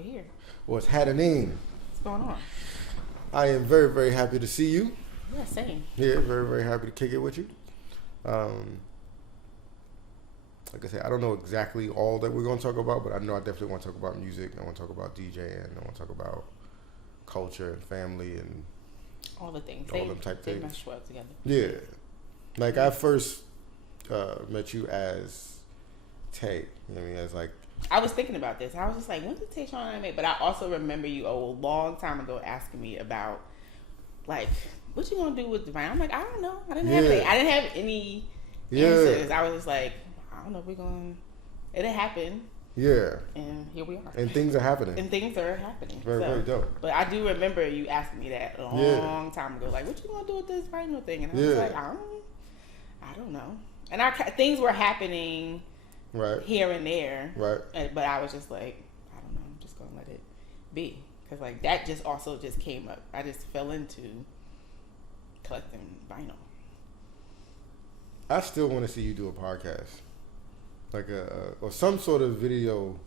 We're here. What's happening? What's going on? I am very, very happy to see you. Yeah, same. Yeah, very, very happy to kick it with you. Like I said, I don't know exactly all that we're going to talk about, but I know I definitely want to talk about music. I want to talk about DJing. I want to talk about culture and family and all the things. All them type they things. mesh well together. Yeah. Like I first met you as Tay. You know what I mean? As like, I was thinking about this. I was just like, when did Tayshawn and I meet? But I also remember you a long time ago asking me about, like, what you gonna do with Divine? I'm like, I don't know. I didn't have any answers. I was just like, I don't know if we're going to... It'll happen. Yeah. And here we are. And things are happening. Very, very dope. But I do remember you asking me that a long time ago. Like, what you going to do with this vinyl thing? And I was like, I don't know. And things were happening here and there. Right. But I was just like, I don't know. I'm just going to let it be. Because, like, that just also just came up. I just fell into collecting vinyl. I still want to see you do a podcast. Like or some sort of video,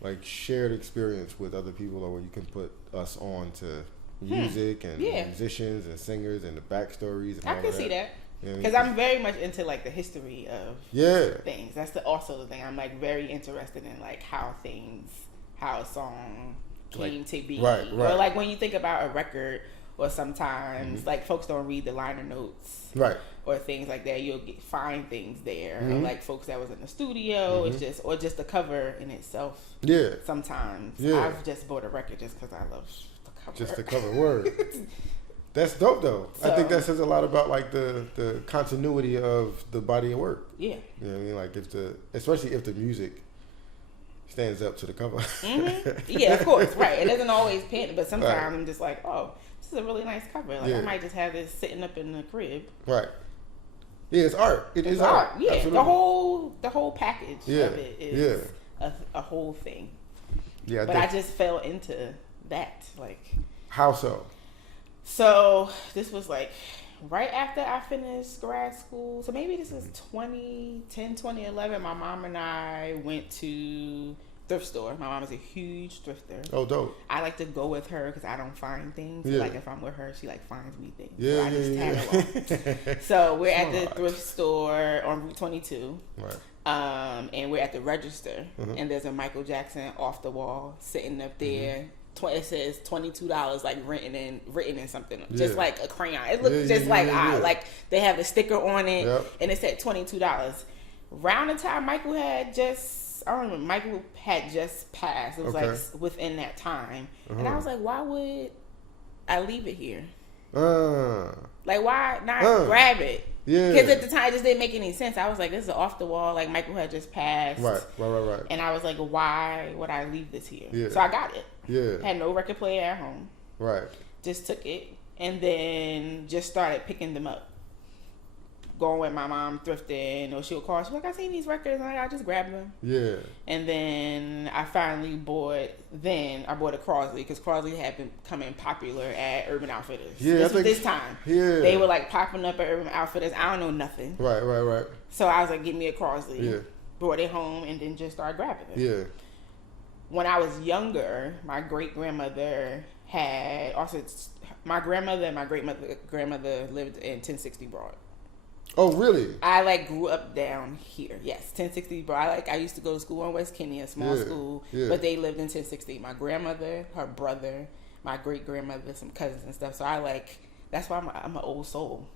like shared experience with other people, or where you can put us on to music and musicians and singers and the backstories. And I can see that because I'm very much into like the history of things. That's also the thing. I'm like very interested in like how a song came to be, right. Or like when you think about a record, or sometimes like folks don't read the liner notes, right. Or things like that, you'll find things there, or like folks that was in the studio, or just the cover in itself. Yeah. Sometimes I've just bought a record just because I love the cover. Just the cover word. That's dope though. So, I think that says a lot about like the continuity of the body of work. Yeah. You know what I mean? Like especially if the music stands up to the cover. Yeah, of course, right. It doesn't always paint, but sometimes I'm just like, oh, this is a really nice cover. Like I might just have this sitting up in the crib. Right. Yeah, it's art. It is art. Yeah, absolutely. The whole package of it is a whole thing. Yeah, but I just fell into that. Like, how so? So this was like right after I finished grad school. So maybe this is 2010, 2011. My mom and I went to thrift store. My mom is a huge thrifter. Oh, dope. I like to go with her because I don't find things. Yeah. Like if I'm with her, she like finds me things. Yeah, so I just tag along. So we're at the thrift store on Route 22. Right. And we're at the register, and there's a Michael Jackson off the wall sitting up there. It says $22, like written in something, just like a crayon. It looks like they have the sticker on it, and it said $22. Round the time Michael had just passed. It was like within that time, and I was like, why would I leave it here? Like why not grab it? Yeah. Because at the time it just didn't make any sense. I was like, this is off the wall. Like Michael had just passed. Right. And I was like, why would I leave this here? Yeah. So I got it. Yeah. Had no record player at home. Right. Just took it and then just started picking them up. Going with my mom thrifting, or she'll call. She's like, I seen these records, and I just grabbed them. Yeah. And then I finally bought a Crosley, because Crosley had been becoming popular at Urban Outfitters. Yeah, this time. Yeah. They were like popping up at Urban Outfitters. I don't know nothing. Right. So I was like, give me a Crosley. Yeah. Brought it home and then just started grabbing it. Yeah. When I was younger, my great grandmother had also. My grandmother and my great grandmother lived in 1060 Broad. Oh, really? I like grew up down here. Yes, 1060 Broad. I used to go to school in West Kenny, a small school, but they lived in 1060. My grandmother, her brother, my great grandmother, some cousins and stuff. So that's why I'm an old soul.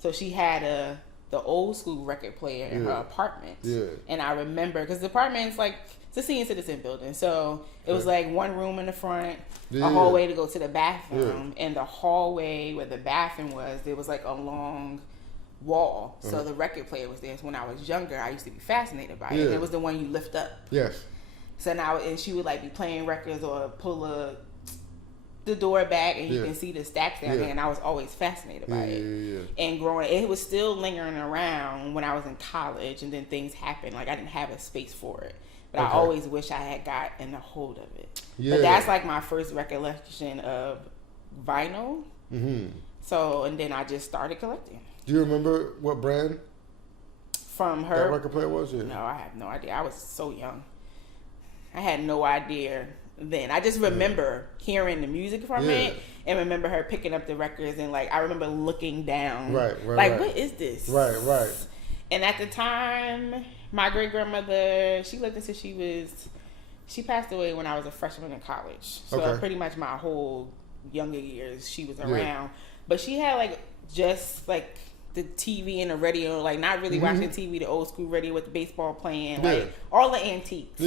So she had the old school record player in her apartment. Yeah. And I remember, because the apartment's like, it's a senior citizen building. So it was like one room in the front, a hallway to go to the bathroom, and the hallway where the bathroom was, there was like a long wall. So the record player was there. So when I was younger, I used to be fascinated by it. It was the one you lift up. Yes. So now, and she would like be playing records or pull the door back, and you can see the stacks down there. And I was always fascinated by it. And growing, it was still lingering around when I was in college, and then things happened. Like I didn't have a space for it, but I always wish I had gotten a hold of it. But that's like my first recollection of vinyl. So, and then I just started collecting. Do you remember what brand from her that record player was? No, I have no idea. I was so young. I had no idea then. I just remember hearing the music from it and remember her picking up the records and like I remember looking down. Right. What is this? Right. And at the time, my great grandmother, she lived until she passed away when I was a freshman in college. So pretty much my whole younger years she was around. But she had like just like the TV and the radio, like not really watching TV, the old school radio with the baseball playing, like all the antiques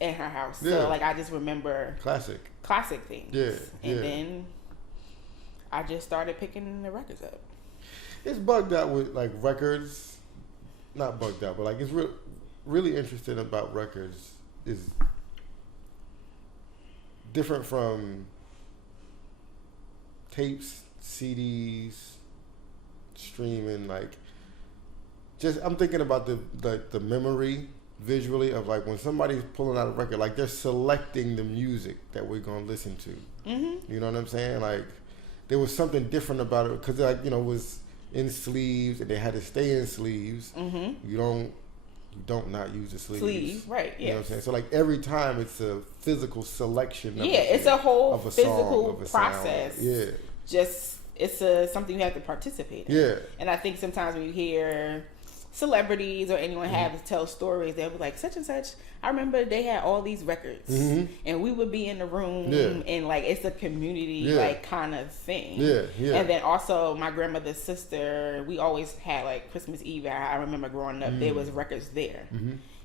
in her house. So like I just remember classic things. And then I just started picking the records up. It's bugged out with like records, not bugged out, but like it's really interesting about records is different from tapes, CDs, streaming. Like, just I'm thinking about the memory visually of like when somebody's pulling out a record, like they're selecting the music that we're gonna listen to. You know what I'm saying? Like there was something different about it because like it was in sleeves and they had to stay in sleeves. You don't not use the sleeves. Right, you know what I'm saying? So like every time it's a physical selection of it's a whole of a physical song, of a process. Sound. Just it's something you have to participate in. And I think sometimes when you hear celebrities or anyone have to tell stories, they'll be like, such and such, I remember they had all these records and we would be in the room and like it's a community like kind of thing. And then also my grandmother's sister, we always had like Christmas Eve. I remember growing up, there was records there.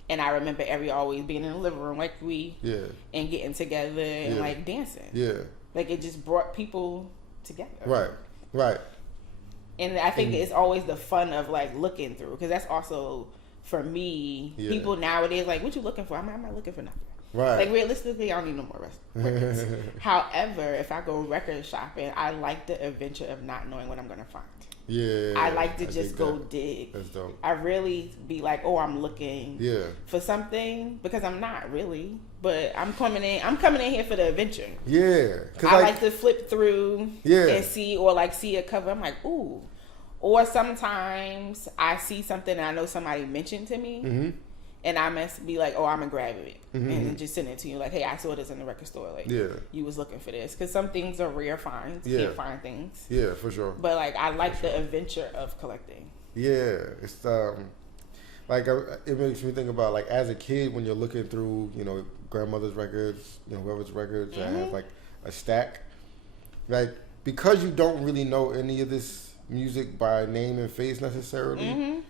And I remember always being in the living room like and getting together and like dancing. Like it just brought people together. Right. And I think it's always the fun of like looking through, because that's also for me. People nowadays like, what you looking for? I'm not looking for nothing. Like realistically, I don't need no more records. However, if I go record shopping, I like the adventure of not knowing what I'm gonna find. I like to just go dig. That's dope. I really be like, oh, I'm looking for something, because I'm not really, but I'm coming in here for the adventure. I like to flip through and see, or like see a cover. I'm like, ooh. Or sometimes I see something and I know somebody mentioned to me, and I must be like, oh, I'm gonna grab it and just send it to you. Like, hey, I saw this in the record store. Like, you was looking for this, because some things are rare finds. You can't find things. For sure. But like, I like the adventure of collecting. It's like it makes me think about like as a kid when you're looking through, grandmother's records, whoever's records, that has like a stack. Like, because you don't really know any of this music by name and face necessarily,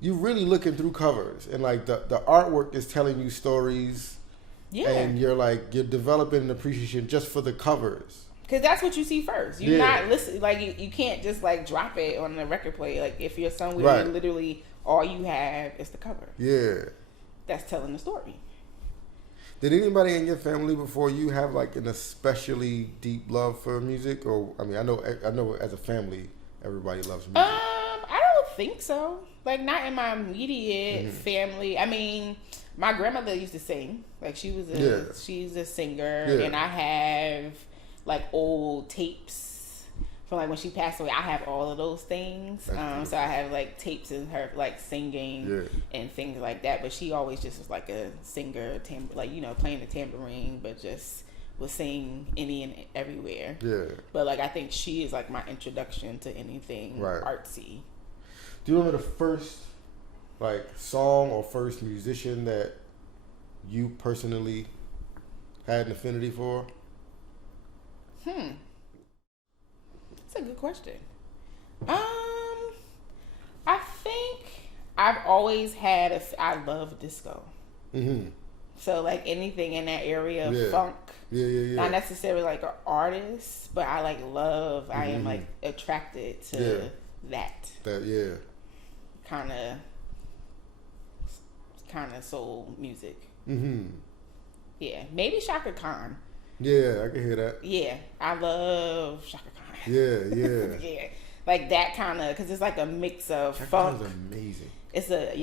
you really looking through covers, and like the artwork is telling you stories, and you're developing an appreciation just for the covers, because that's what you see first. You're not listening, like you can't just like drop it on the record player. Like if you're somewhere, literally all you have is the cover. That's telling the story. Did anybody in your family before you have like an especially deep love for music? Or I mean, I know as a family everybody loves music. I don't think so. Like not in my immediate family. I mean, my grandmother used to sing. Like she's a singer, and I have like old tapes from like when she passed away. I have all of those things. So I have like tapes of her like singing and things like that. But she always just was like a singer, playing the tambourine, but just would sing any and everywhere. But like I think she is like my introduction to anything artsy. Do you remember the first like song or first musician that you personally had an affinity for? That's a good question. I think I've always had I love disco. So like anything in that area of funk. Not necessarily like an artist, but I like love. I am like attracted to that. Kind of soul music. Maybe Shaka Khan. I can hear that. I love Shaka Khan. Like that kind of, because it's like a mix of funk. That sounds amazing.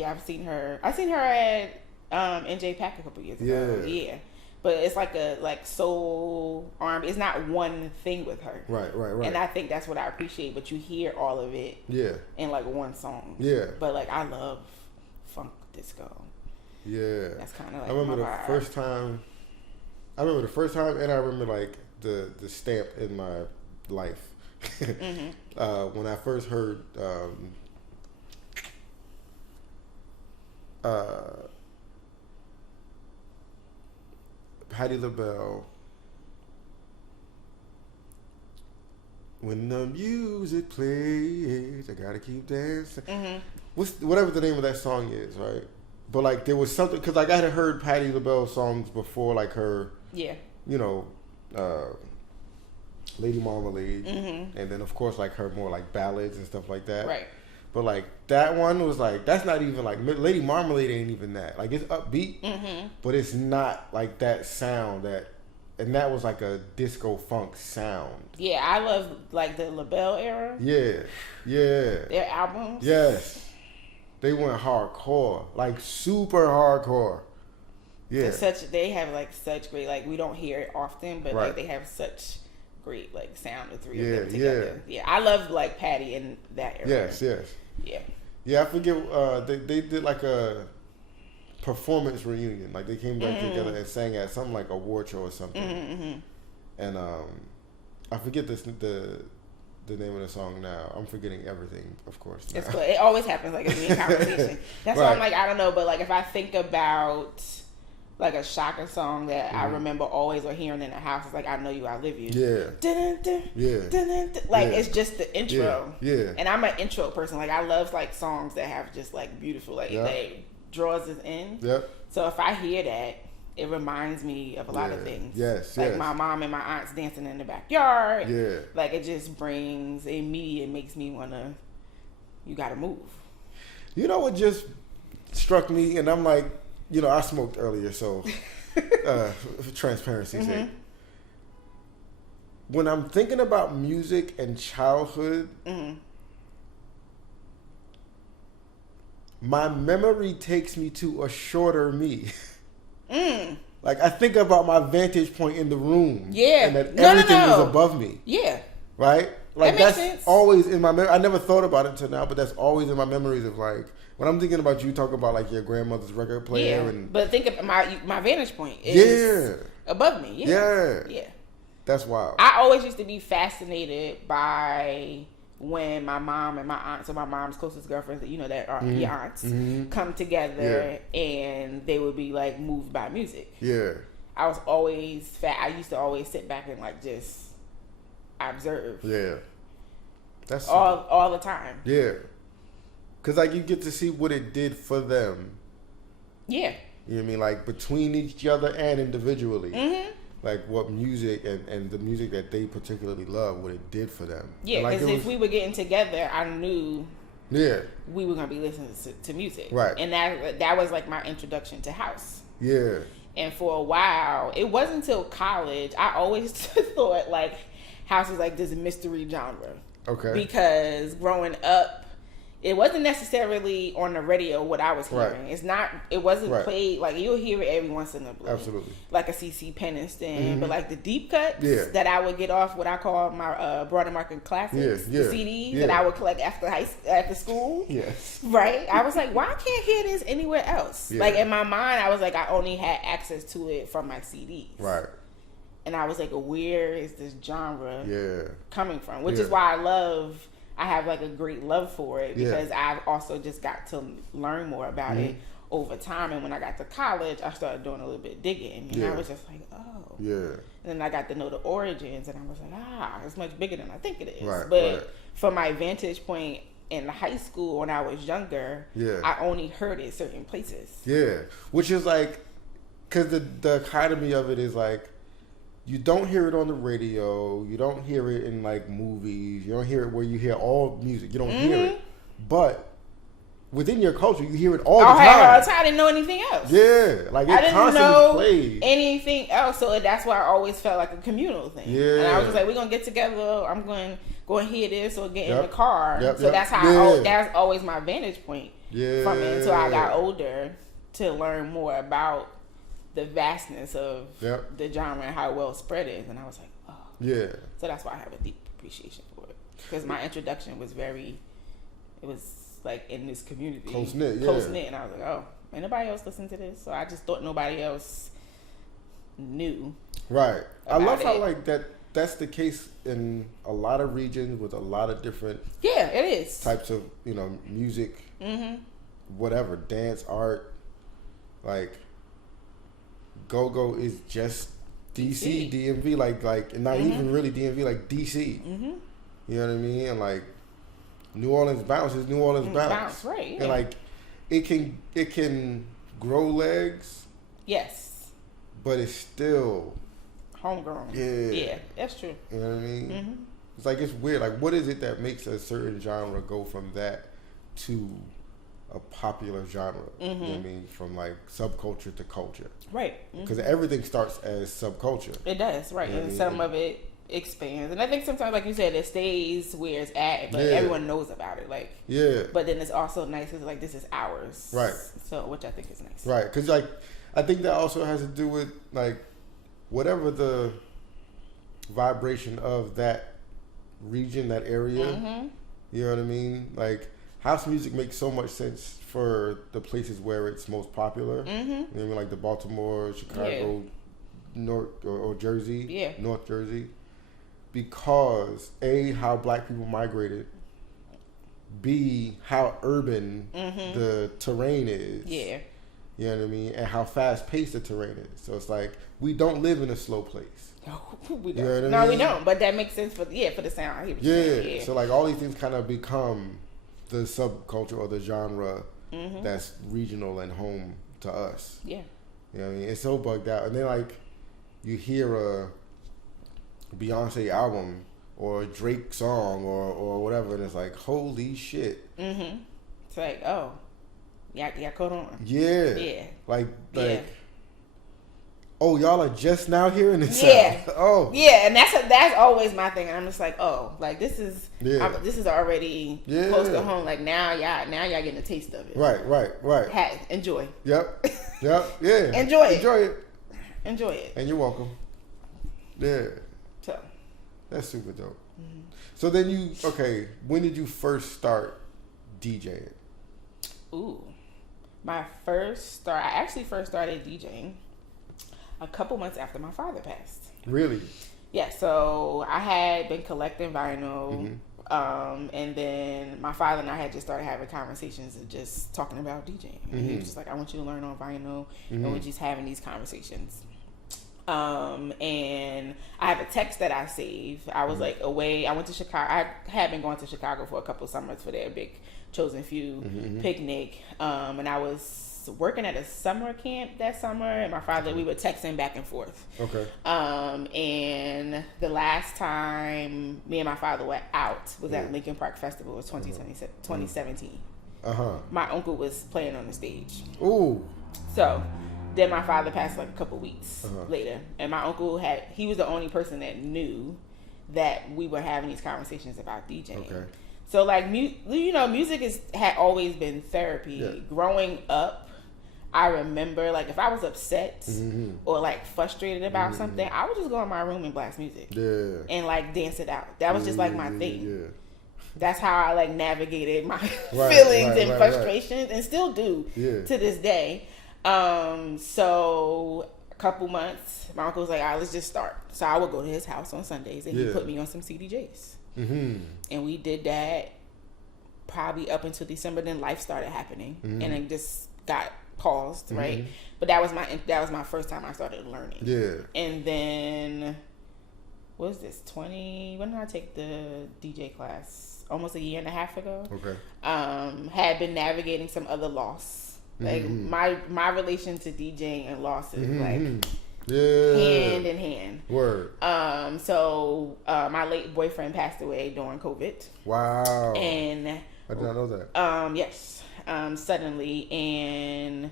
I've seen her at NJ Pack a couple years ago. But it's like a soul R&B. It's not one thing with her. Right. And I think that's what I appreciate. But you hear all of it. In like one song. But like I love funk disco. That's kind of like I remember the first time I remember the first time, and I remember like the stamp in my life. When I first heard Patti LaBelle, when the music plays, I gotta keep dancing. Whatever the name of that song is, right? But like there was something, because like I had heard Patti LaBelle songs before, like her, you know, Lady Marmalade, and then of course like her more like ballads and stuff like that. Right. But like that one was like, that's not even like, Lady Marmalade ain't even that. Like it's upbeat, but it's not like that sound that, and that was like a disco funk sound. Yeah, I love like the LaBelle era. Yeah. Their albums. Yes. They went hardcore, like super hardcore. Yeah. They have like such great, like we don't hear it often, but like they have such great like sound, the three of them together. Yeah, I love like Patti in that era. Yes. Yeah, I forget. They did like a performance reunion. Like they came back together and sang at something like a award show or something. And I forget the name of the song now. I'm forgetting everything, of course. Now. It's cool. It always happens like in conversation. That's why I'm like, I don't know, but like if I think about like a Shaka song that I remember always or hearing in the house, it's like I Know You, I Live You. Yeah. Dun-dun-dun, yeah. Dun-dun-dun. Like it's just the intro. Yeah. And I'm an intro person. Like I love like songs that have just like beautiful, like they draws us in. Yep. So if I hear that, it reminds me of a lot of things. Yes. Like my mom and my aunts dancing in the backyard. Yeah. Like it just brings immediate, makes me wanna, you gotta move. You know what just struck me, and I'm like, you know, I smoked earlier, so for transparency's sake. When I'm thinking about music and childhood, my memory takes me to a shorter me. Like I think about my vantage point in the room. Yeah. And that everything was above me. Yeah. Right? Like that makes that's sense. Always in my memory. I never thought about it until now, but that's always in my memories of like, when I'm thinking about you talk about like your grandmother's record player. Yeah. And but think of my vantage point is above me. Yeah. That's wild. I always used to be fascinated by when my mom and my aunts, or my mom's closest girlfriends, you know, that are your aunts, come together and they would be like moved by music. Yeah. I was always I used to always sit back and like just observe. Yeah. That's all the time. Yeah. Cause like you get to see what it did for them. Yeah. You know what I mean? Like between each other and individually. Like what music and the music that they particularly love, what it did for them. Yeah, because if we were getting together, I knew we were going to be listening to music. Right. And that was like my introduction to house. Yeah. And for a while, it wasn't until college, I always thought like house was like this mystery genre. Okay. Because growing up, it wasn't necessarily on the radio what I was hearing. Right. It wasn't played, like you'll hear it every once in a blue. Absolutely. Like a CC Peniston, but like the deep cuts that I would get off what I call my Broader Market Classics, the CDs that I would collect after school. Yes. Right? I was like, why I can't hear this anywhere else? Yeah. Like in my mind, I was like, I only had access to it from my CDs. Right. And I was like, where is this genre coming from? Which is why I have like a great love for it, because I've also just got to learn more about it over time. And when I got to college, I started doing a little bit digging, and I was just like, oh. Yeah. And then I got to know the origins, and I was like, it's much bigger than I think it is. Right, but from my vantage point in high school when I was younger, I only heard it certain places. Yeah. Which is like, because the dichotomy of it is like, you don't hear it on the radio. You don't hear it in like movies. You don't hear it where you hear all music. You don't hear it. But within your culture, you hear it all the time. I didn't know anything else. Yeah, like it constantly plays. Anything else. So that's why I always felt like a communal thing. Yeah. And I was just like, we're gonna get together. I'm going to go and hear this or get in the car. So that's how that's always my vantage point from it until I got older to learn more about the vastness of the genre and how well spread it is. And I was like, oh. Yeah. So that's why I have a deep appreciation for it. Because my introduction was it was like in this community. Close-knit. And I was like, oh, ain't nobody else listen to this? So I just thought nobody else new. Right. I love how it. like that's the case in a lot of regions with a lot of different it is types of, music, whatever, dance, art. Like go-go is just DC, DMV, like not even really DMV, like DC. You know what I mean? And like New Orleans bounce is New Orleans bounce. Right. Yeah. And like it can grow legs. Yes. But it's still homegrown. Yeah, that's true. You know what I mean? It's like, it's weird. Like, what is it that makes a certain genre go from that to a popular genre? You know what I mean? From like subculture to culture. Right. Because everything starts as subculture. It does, right. And some of it expands. And I think sometimes, like you said, it stays where it's at, but everyone knows about it. Like, but then it's also nice because, like, this is ours. Right. So, which I think is nice. Right. Because, like, I think that also has to do with, like, whatever the vibration of that region, that area. You know what I mean? Like, house music makes so much sense for the places where it's most popular. You know what I mean? Like the Baltimore, Chicago, North or Jersey, North Jersey. Because A, how black people migrated. B, how urban the terrain is. Yeah. You know what I mean? And how fast paced the terrain is. So it's like, we don't live in a slow place. No, we don't. You know what I no, mean? we don't. But that makes sense for the sound. I hear what you're saying. So like all these things kind of become the subculture or the genre that's regional and home to us. Yeah. You know what I mean? It's so bugged out. And then like you hear a Beyonce album or a Drake song or whatever, and it's like, holy shit. It's like, oh, yeah, caught on. Yeah. Like oh, y'all are just now hearing this sound. And that's always my thing. I'm just like, oh, like this is already close to home. Like now y'all getting a taste of it. Right. Enjoy. Yep. Yeah. Enjoy it. And you're welcome. Yeah. So that's super dope. So then when did you first start DJing? Ooh. I actually first started DJing a couple months after my father passed. Really? Yeah, so I had been collecting vinyl, and then my father and I had just started having conversations and just talking about DJing. And he was just like, I want you to learn on vinyl, and we're just having these conversations. And I have a text that I save. I was like away. I went to Chicago. I had been going to Chicago for a couple of summers for their big Chosen Few picnic. And I was working at a summer camp that summer, and my father, we were texting back and forth. Okay. And the last time me and my father were out was at Lincoln Park Festival. It was 2017. My uncle was playing on the stage. Ooh. So then my father passed like a couple weeks later, and my uncle he was the only person that knew that we were having these conversations about DJing. Okay. So like music had always been therapy. Yeah. Growing up, I remember like if I was upset or like frustrated about something, I would just go in my room and blast music. Yeah. And like dance it out. That was just like my thing. Yeah. That's how I like navigated my feelings and frustrations and still do to this day. So a couple months, my uncle was like, all right, let's just start. So I would go to his house on Sundays and he put me on some CDJs. And we did that probably up until December. Then life started happening and it just got paused, right? But that was my first time I started learning. Yeah. And then what was this? When did I take the DJ class? Almost a year and a half ago. Okay. Had been navigating some other loss. Like my relation to DJing and loss is like hand in hand. Word. So my late boyfriend passed away during COVID. Wow. And I did not know that. Yes. Suddenly, and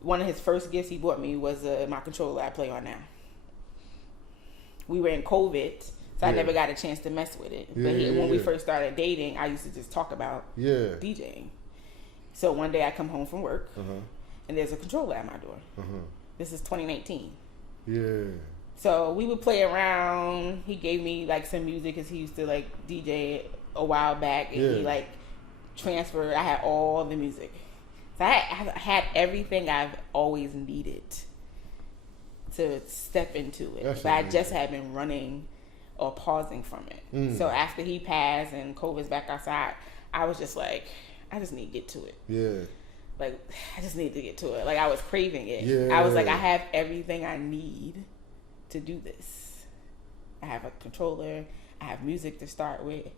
one of his first gifts he bought me was my controller I play on now. We were in COVID, so I never got a chance to mess with it. But when we first started dating, I used to just talk about DJing. So one day I come home from work, and there's a controller at my door. This is 2019. Yeah. So we would play around. He gave me like some music because he used to like DJ a while back, and he like transferred. I had all the music. So I had everything I've always needed to step into it. But I just had been running or pausing from it. So after he passed and COVID's back outside, I was just like, I just need to get to it. Yeah. Like, I just need to get to it. Like, I was craving it. Yeah. I was like, I have everything I need to do this. I have a controller. I have music to start with.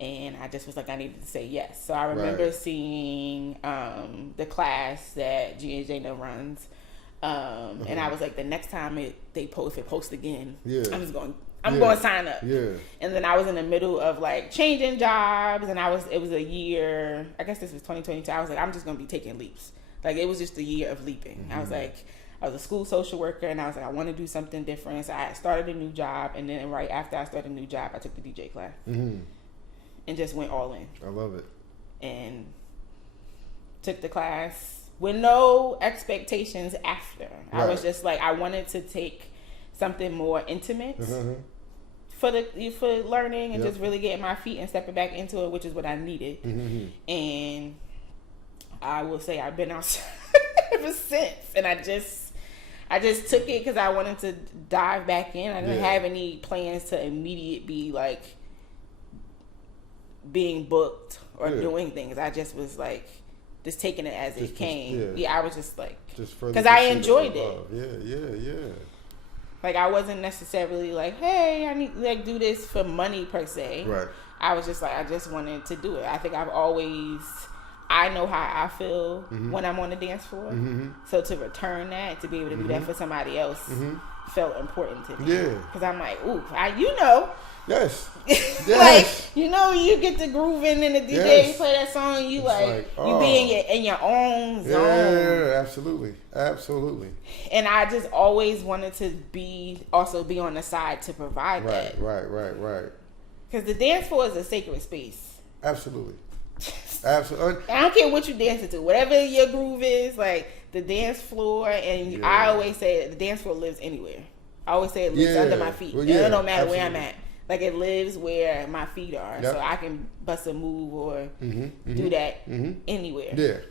And I just was like, I needed to say yes. So I remember seeing the class that G and Jana runs. And I was like, the next time if it posts again, I'm going to sign up. Yeah. And then I was in the middle of like changing jobs, and it was a year, I guess this was 2022. I was like, I'm just going to be taking leaps. Like, it was just a year of leaping. I was like, I was a school social worker, and I was like, I want to do something different. So I started a new job, and then right after I started a new job, I took the DJ class and just went all in. I love it. And took the class with no expectations after. I was just like, I wanted to take something more intimate for learning and just really getting my feet and stepping back into it, which is what I needed. And I will say I've been outside ever since, and I just took it because I wanted to dive back in. I didn't have any plans to immediately be like being booked or doing things. I just was like just taking it as it came. I was just like, because I enjoyed it. Yeah. Like, I wasn't necessarily like, hey, I need to like do this for money per se. Right. I was just like, I just wanted to do it. I think I know how I feel when I'm on the dance floor. So to return that, to be able to do that for somebody else felt important to me. Yeah. Because I'm like, ooh, Yes. Like, you get the groove in and the DJ play that song, you be in your own zone. Yeah, absolutely. And I just always wanted to be on the side to provide that. Right. Because the dance floor is a sacred space. Absolutely. I don't care what you dancing to, whatever your groove is, like the dance floor. And I always say the dance floor lives anywhere. I always say it lives under my feet. Well, it don't matter where I'm at. Like, it lives where my feet are, so I can bust a move or do that anywhere.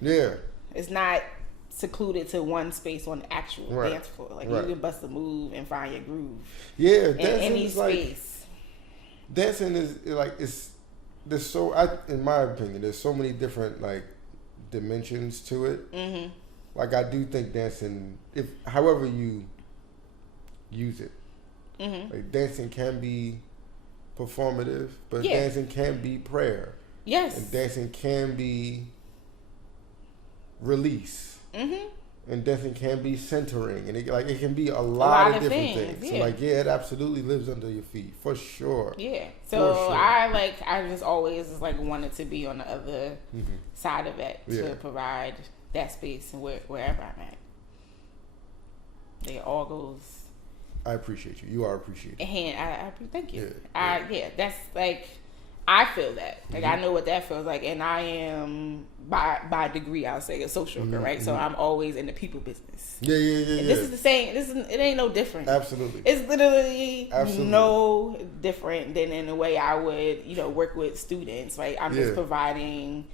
Yeah. It's not secluded to one space on the actual dance floor. Like, you can bust a move and find your groove. Yeah, in any space. Dancing is like in my opinion, there's so many different like dimensions to it. Like, I do think dancing, however you use it. Like, dancing can be performative, but dancing can be prayer. Yes. And dancing can be release. And dancing can be centering, and it can be a lot of different things. So it absolutely lives under your feet for sure. Yeah. So I just always wanted to be on the other side of it to provide that space wherever I'm at. It all goes. I appreciate you. You are appreciated. And I thank you. That's like, I feel that. Like, I know what that feels like, and I am by degree, I'll say, a social worker, right? So I'm always in the people business. Yeah. And this is the same. It ain't no different. Absolutely. It's literally no different than in the way I would, work with students. Right? I'm just providing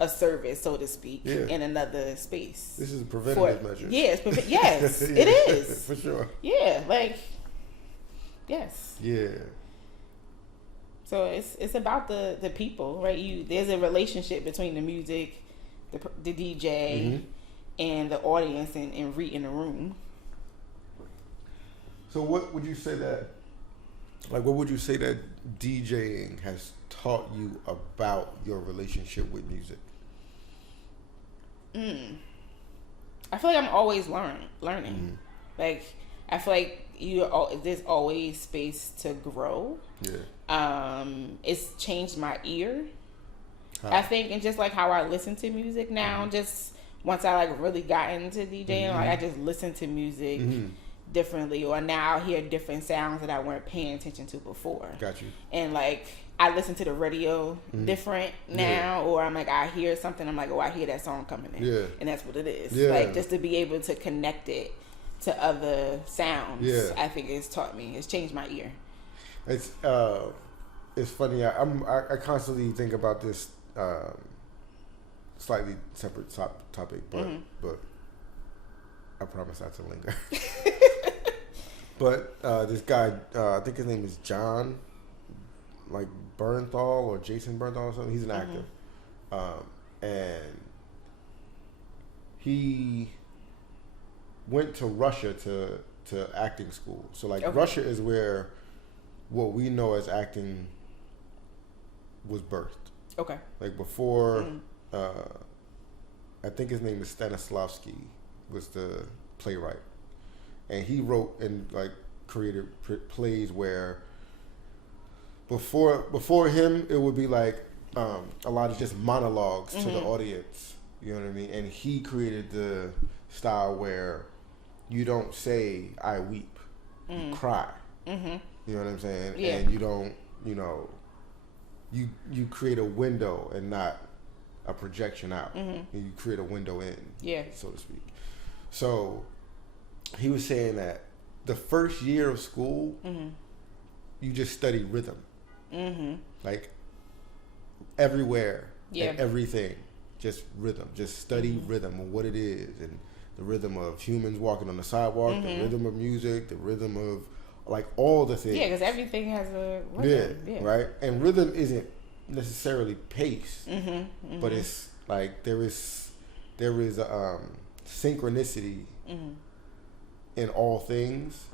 a service, so to speak, in another space. This is a preventative measure. Yes, yes, it is. For sure. Yeah, yes. Yeah. So it's about the people, right? There's a relationship between the music, the DJ, and the audience and reading the room. So what would you say that DJing has taught you about your relationship with music? I feel like I'm always learning. Like, I feel like there's always space to grow. Yeah. It's changed my ear. I think, and just like how I listen to music now, just once I really got into DJing, I just listen to music differently, or now I hear different sounds that I weren't paying attention to before. Got you. And I listen to the radio different now, or I'm like, I hear something, I'm like, oh, I hear that song coming in. Yeah. And that's what it is. Yeah. Just to be able to connect it to other sounds, I think it's taught me. It's changed my ear. It's funny. I constantly think about this slightly separate topic, but I promise not to linger. But this guy, I think his name is John, like Bernthal or Jason Bernthal or something. He's an actor, and he went to Russia to acting school. So like Russia is where what we know as acting was birthed. Okay. Like before, I think his name is Stanislavski, was the playwright, and he wrote and like created plays where before him it would be like a lot of just monologues to the audience. You know what I mean? And he created the style where you don't say "I weep," you cry. You know what I'm saying? Yeah. And you don't, you create a window and not a projection out. And you create a window in, so to speak. So he was saying that the first year of school, you just study rhythm, like everywhere and everything, just rhythm. Just study rhythm and what it is, and the rhythm of humans walking on the sidewalk, the rhythm of music, the rhythm of like all the things. Yeah, because everything has a rhythm. Yeah, right. And rhythm isn't necessarily pace, but it's like there is synchronicity in all things,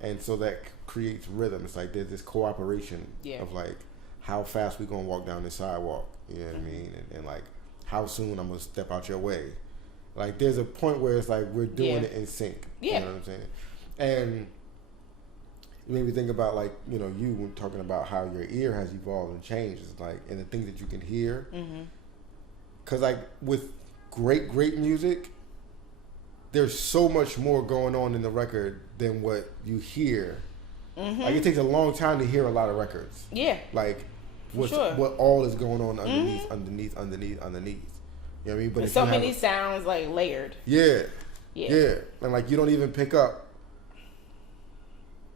and so that creates rhythm. It's like there's this cooperation of like how fast we gonna walk down the sidewalk. You know what I mean? And like how soon I'm gonna step out your way. Like there's a point where it's like we're doing it in sync. Yeah. You know what I'm saying? And it made me think about like, you were talking about how your ear has evolved and changed. It's like, and the things that you can hear. Cause like with great music, there's so much more going on in the record than what you hear. Like it takes a long time to hear a lot of records. Yeah. Like what all is going on underneath. You know what I mean? But so many sounds like layered. Yeah. And like you don't even pick up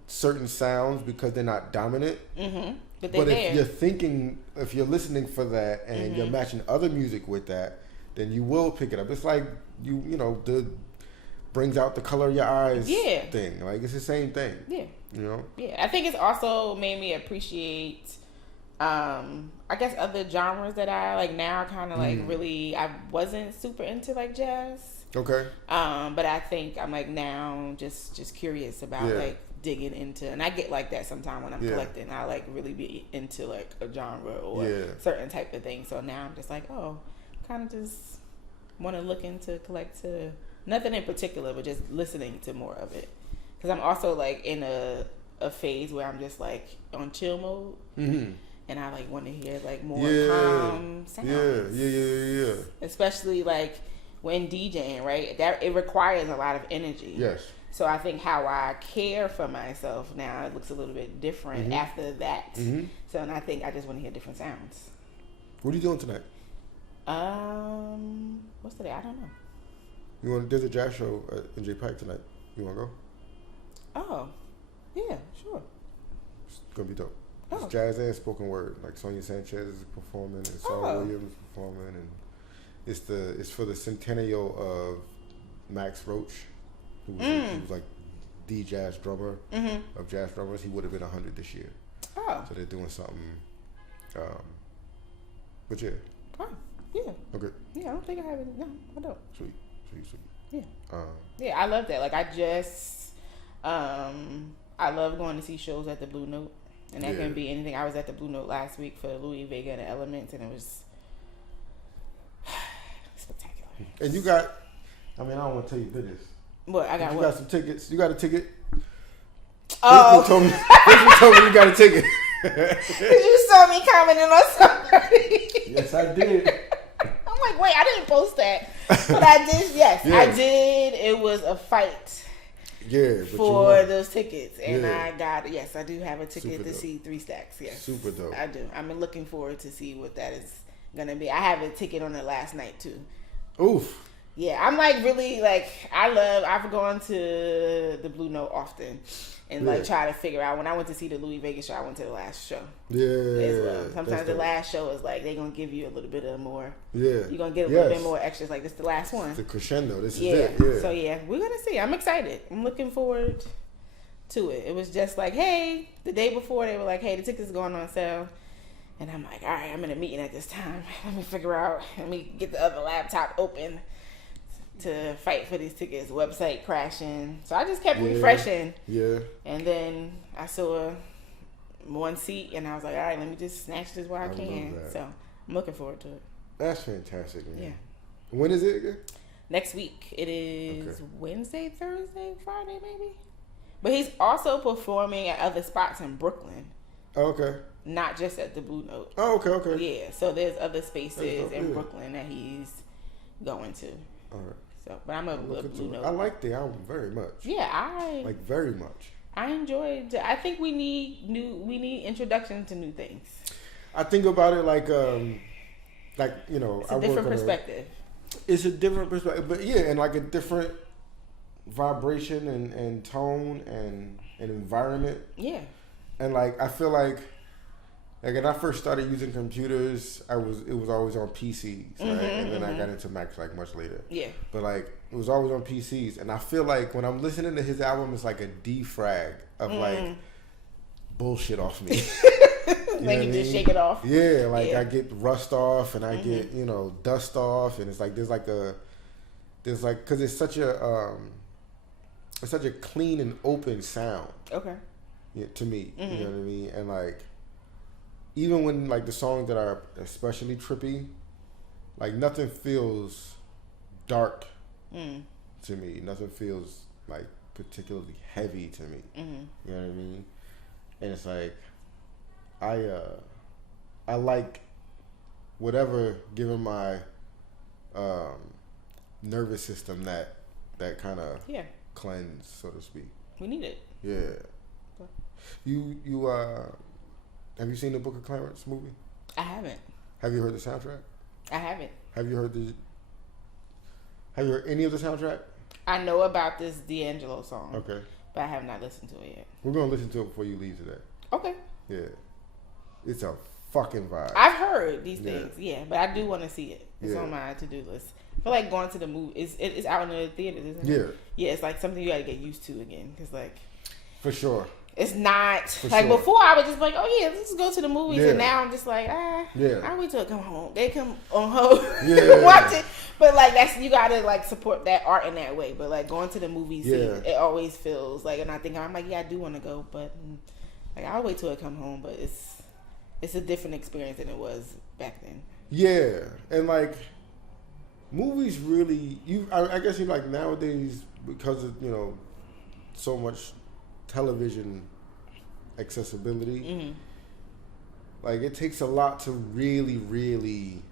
certain sounds because they're not dominant. But if you're listening for that and you're matching other music with that, then you will pick it up. It's like the brings out the color of your eyes thing. Like it's the same thing. Yeah. Yeah. I think it's also made me appreciate I guess other genres that I like now. Kind of like really, I wasn't super into like jazz. Okay. But I think I'm like now just curious about like digging into, and I get like that sometimes when I'm collecting. I like really be into like a genre or certain type of thing. So now I'm just like, kind of just want to look into collect to nothing in particular, but just listening to more of it. Because I'm also like in a phase where I'm just like on chill mode. And I like want to hear like more calm sounds. Yeah. Especially like when DJing, right? That it requires a lot of energy. Yes. So I think how I care for myself now, it looks a little bit different after that. So and I think I just want to hear different sounds. What are you doing tonight? What's today? I don't know. There's a jazz show in J Pike tonight. You want to go? Oh, yeah, sure. It's gonna be dope. It's jazz and spoken word. Like Sonia Sanchez is performing and Saul Williams is performing, and it's for the centennial of Max Roach, who was like the jazz drummer of jazz drummers. He would have been 100 this year. So they're doing something. But yeah. Yeah. Okay. Yeah, I don't think I have it. No, I don't. Sweet. Yeah. Yeah, I love that. Like I just, I love going to see shows at the Blue Note. And that can be anything. I was at the Blue Note last week for Louis Vega and the Elements, and it was spectacular. And you got, I don't want to tell you business. What? I got you what? Got some tickets. You got a ticket? Oh. Facebook told me you got a ticket. Because you saw me commenting on somebody. Yes, I did. I'm like, wait, I didn't post that. But I did, yes. I did. It was a fight. Yeah, for those tickets, and I do have a ticket Super to dope. See 3 Stacks. Yes, super dope. I do. I'm looking forward to see what that is gonna be. I have a ticket on it last night too. Oof. Yeah, I'm like really like I've gone to the Blue Note often and like try to figure out. When I went to see the Louis Vega show, I went to the last show. Yeah. As well. Sometimes the last show is like they're gonna give you a little bit of more. Yeah. You're gonna get a little bit more extras. Like this is the last one. It's the crescendo. This is it. Yeah. So yeah, we're gonna see. I'm excited. I'm looking forward to it. It was just like, hey, the day before they were like, hey, the tickets are going on sale. And I'm like, all right, I'm in a meeting at this time. Let me figure out. Let me get the other laptop open to fight for these tickets. Website crashing. So I just kept refreshing. Yeah. And then I saw one seat, and I was like, all right, let me just snatch this while I can. So I'm looking forward to it. That's fantastic, man. Yeah. When is it again? Next week. It is Wednesday, Thursday, Friday, maybe. But he's also performing at other spots in Brooklyn. Okay. Not just at the Blue Note. Oh, okay. Yeah, so there's other spaces in Brooklyn that he's going to. All right. So, but I'm a Blue Note. I like the album very much. Yeah, I like very much. I enjoyed. I think we need introduction to new things. I think about it like you know, it's a different perspective. It's a different perspective, but yeah, and like a different vibration and tone and environment. Yeah. And like I feel like when I first started using computers, it was always on PCs, right? And then I got into Macs like much later. Yeah. But like it was always on PCs, and I feel like when I'm listening to his album, it's like a defrag of like bullshit off me. Like you just shake it off. Yeah, like I get rust off, and I get dust off, and it's like there's like because it's such a clean and open sound. Okay. Yeah, to me, you know what I mean, and like. Even when like the songs that are especially trippy, like nothing feels dark to me. Nothing feels like particularly heavy to me. You know what I mean? And it's like I like whatever, given my nervous system that kind of cleanse, so to speak. We need it. Yeah. You have you seen the Book of Clarence movie? I haven't. Have you heard the soundtrack? I haven't. Have you heard any of the soundtrack? I know about this D'Angelo song. Okay. But I have not listened to it yet. We're gonna listen to it before you leave today. Okay. Yeah. It's a fucking vibe. I've heard these things, but I do want to see it. It's on my to-do list. I feel like going to the movie. It's out in the theaters, isn't it? Yeah. Yeah, it's like something you got to get used to again. Cause like. For sure. It's not like before. I was just like, oh yeah, let's go to the movies, and now I'm just like, I wait till it come home. They come on home, watch it. But like you gotta like support that art in that way. But like going to the movies, it always feels like, and I'm like, I do want to go, but like I'll wait till it come home. But it's a different experience than it was back then. Yeah, and like movies really, I guess you like nowadays because of so much television accessibility, like it takes a lot to really, really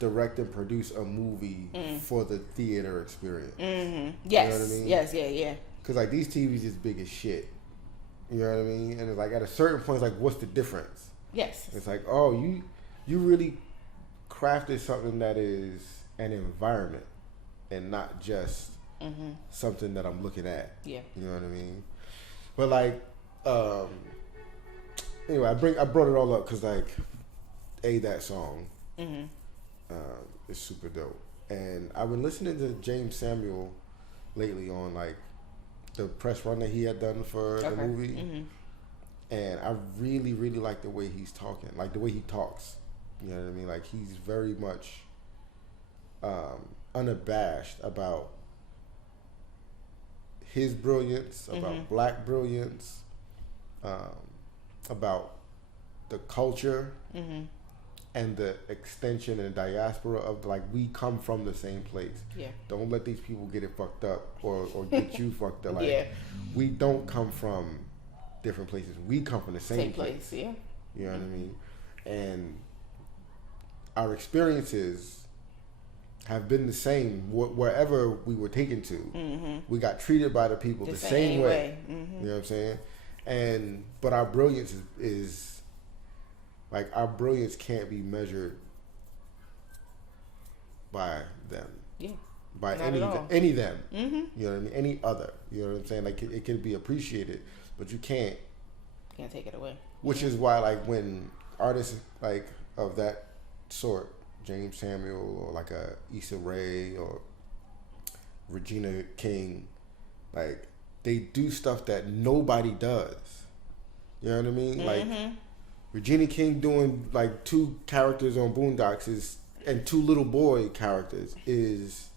direct and produce a movie for the theater experience. Yes, you know what I mean? Yeah. Because like these TVs is big as shit. You know what I mean? And it's like at a certain point, it's like, what's the difference? Yes. It's like, oh, you really crafted something that is an environment and not just something that I'm looking at. Yeah. You know what I mean? But like, anyway, I brought it all up because like, that song is super dope, and I've been listening to James Samuel lately on like the press run that he had done for the movie, and I really, really like the way he's talking, like the way he talks. You know what I mean? Like he's very much unabashed about his brilliance, about black brilliance, about the culture and the extension and diaspora of like we come from the same place. Yeah. Don't let these people get it fucked up or get you fucked up. Like we don't come from different places. We come from the same place. Yeah. You know what I mean? And our experiences have been the same wherever we were taken to. We got treated by the people the same way. You know what I'm saying? But our brilliance is like our brilliance can't be measured by them. Yeah. By any of them. Mm-hmm. You know what I mean? Any other. You know what I'm saying? Like it can be appreciated, but you can't take it away. Which is why, like, when artists like of that sort, James Samuel or like a Issa Rae or Regina King, like they do stuff that nobody does. You know what I mean? Like Regina King doing like 2 characters on Boondocks and 2 little boy characters is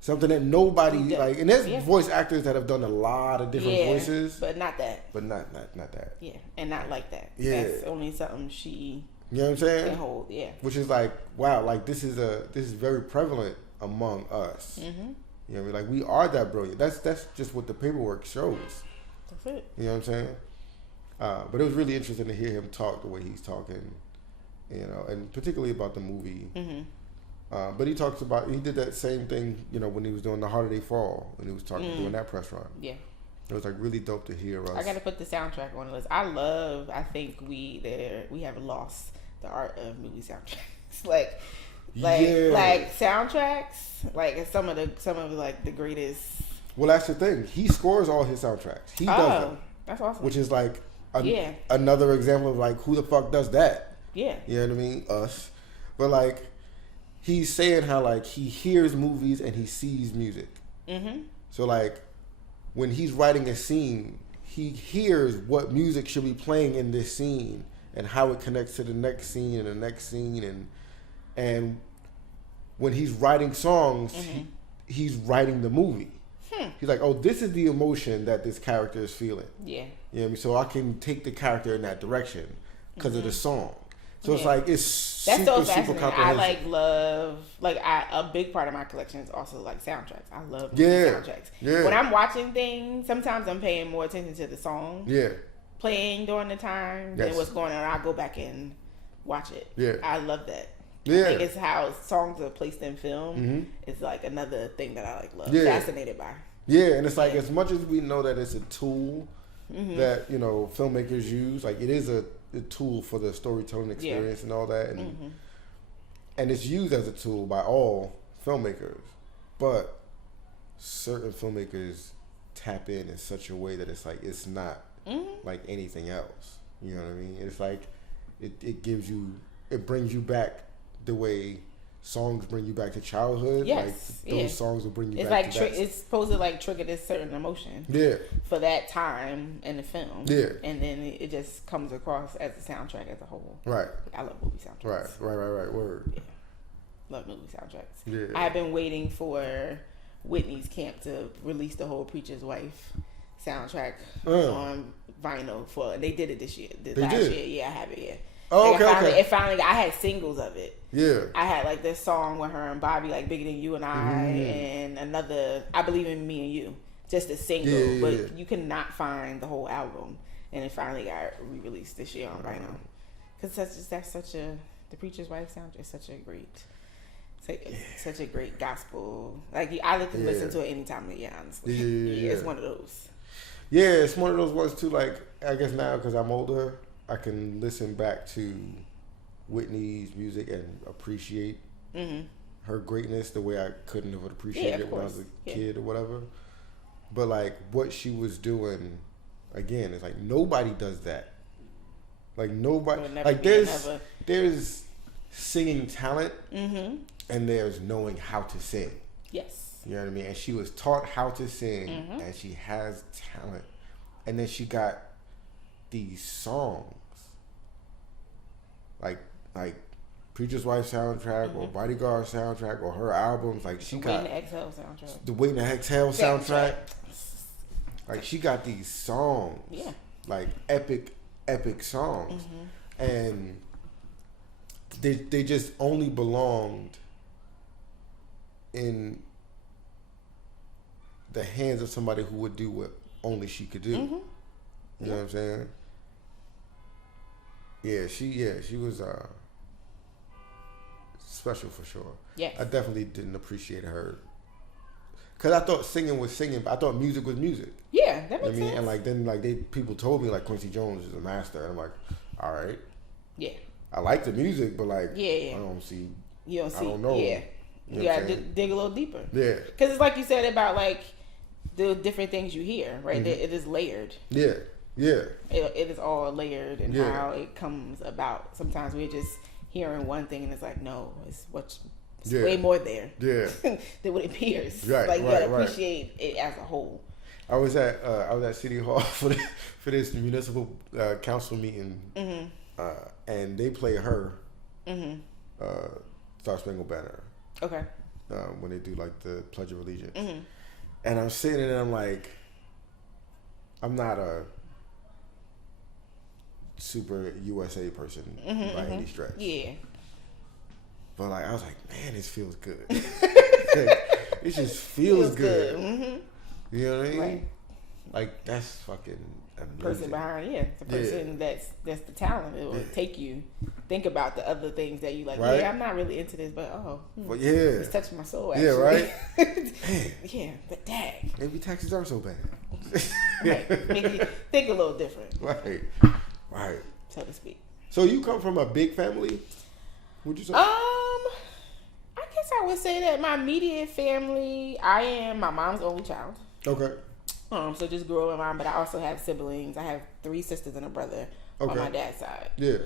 something that nobody like, and there's voice actors that have done a lot of different voices, but not that. But not that. Yeah, and not like that. Yeah, that's only something she. You know what I'm saying? Can hold. Yeah. Which is like, wow, like this is very prevalent among us. Mm-hmm. You know what I mean? Like we are that brilliant. That's just what the paperwork shows. That's it. You know what I'm saying? But it was really interesting to hear him talk the way he's talking, you know, and particularly about the movie. Mm-hmm. But he did that same thing, you know, when he was doing The Harder They Fall, when he was doing that press run. Yeah. It was like really dope to hear us. I got to put the soundtrack on the list. I think we have lost the art of movie soundtracks. like soundtracks, like some of like the greatest. Well, that's the thing. He scores all his soundtracks. He does them. That's awesome. Which is like another example of like, who the fuck does that? Yeah. You know what I mean? Us. But like, he's saying how like he hears movies and he sees music. Mm-hmm. So like, when he's writing a scene, he hears what music should be playing in this scene and how it connects to the next scene and the next scene, and when he's writing songs, he's writing the movie. He's like, oh, this is the emotion that this character is feeling. Yeah. You know what I mean? So I can take the character in that direction because of the song. So it's like, that's super comprehensive. I love a big part of my collection is also like soundtracks. I love soundtracks. Yeah. When I'm watching things, sometimes I'm paying more attention to the song playing during the time than what's going on. I'll go back and watch it. Yeah. I love that. Yeah. I think it's how songs are placed in film. Mm-hmm. It's like another thing that I love. Fascinated by. Yeah, and it's like, as much as we know that it's a tool that, you know, filmmakers use, like it is a tool for the storytelling experience and all that, and it's used as a tool by all filmmakers, but certain filmmakers tap in such a way that it's like it's not like anything else. You know what I mean? It's like it brings you back the way songs bring you back to childhood. Yes, like those songs will bring you back to that. It's supposed to like trigger this certain emotion. Yeah. For that time in the film. Yeah. And then it just comes across as a soundtrack as a whole. Right. I love movie soundtracks. Right. Word. Yeah. Love movie soundtracks. Yeah. I've been waiting for Whitney's camp to release the whole Preacher's Wife soundtrack on vinyl they did it this year. Last year. Yeah, I have it. Yeah. Oh, okay. It finally, I had singles of it. Yeah. I had like this song with her and Bobby, like Bigger Than You and I, and another, I Believe in Me and You. Just a single, but you cannot find the whole album. And it finally got re-released this year on vinyl. Because the Preacher's Wife soundtrack is such a great gospel. Like, I like to listen to it any time of the year, honestly. Yeah. It's one of those. Yeah, it's one of those ones too, like, I guess now because I'm older, I can listen back to Whitney's music and appreciate her greatness the way I couldn't have appreciated it when I was a kid or whatever. But like what she was doing, again, it's like nobody does that. Like nobody, like there's singing talent and there's knowing how to sing. Yes. You know what I mean? And she was taught how to sing and she has talent. And then she got these songs like Preacher's Wife soundtrack or Bodyguard soundtrack or her albums, like she got the Waiting to Exhale soundtrack. Like she got these songs, like epic songs, and they just only belonged in the hands of somebody who would do what only she could do. You know what I'm saying? Yeah, she was special for sure. Yeah, I definitely didn't appreciate her because I thought singing was singing, but I thought music was music. Yeah, that makes sense. And like then people told me like Quincy Jones is a master, and I'm like, all right. Yeah, I like the music, but like, I don't know. Yeah, You gotta dig a little deeper. Yeah. Because it's like you said about like the different things you hear, right? It is layered. Yeah. Yeah. It is all layered and how it comes about. Sometimes we're just hearing one thing and it's like, no, it's way more there. Yeah. than what it appears. Right. Like you gotta appreciate it as a whole. I was at City Hall for this municipal council meeting, and they play her Star Spangled Banner. Okay. When they do like the Pledge of Allegiance, and I'm sitting there and I'm like, I'm not a super USA person by any stretch. Yeah. But like I was like, man, this feels good. It just feels good. Mm-hmm. You know what I mean? Right. Like that's fucking amazing. Person behind, the person that's the talent. It will take you think about the other things that you like. Right? Yeah, I'm not really into this, but it's touching my soul. Actually. Yeah, right. Yeah, but dang, maybe taxes are so bad. Right, make you think a little different. Right, so to speak. So you come from a big family? Would you say? I guess I would say that my immediate family. I am my mom's only child. Okay. So just grew up with mom, but I also have siblings. I have 3 sisters and a brother on my dad's side. Yeah.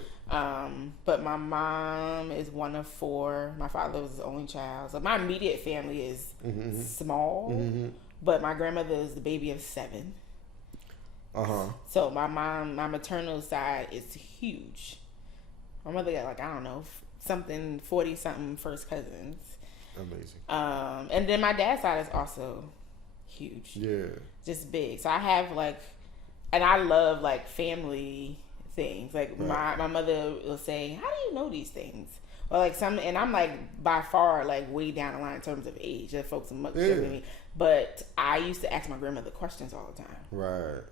But my mom is one of 4. My father was his only child. So my immediate family is small, but my grandmother is the baby of 7. So my maternal side is huge. My mother got like, I don't know, 40 something first cousins. Amazing. And then my dad's side is also huge. Yeah. Just big. So I have like, and I love like family things. Like my mother will say, how do you know these things? Or like and I'm like by far like way down the line in terms of age. That folks are much younger than me. But I used to ask my grandmother questions all the time. Right.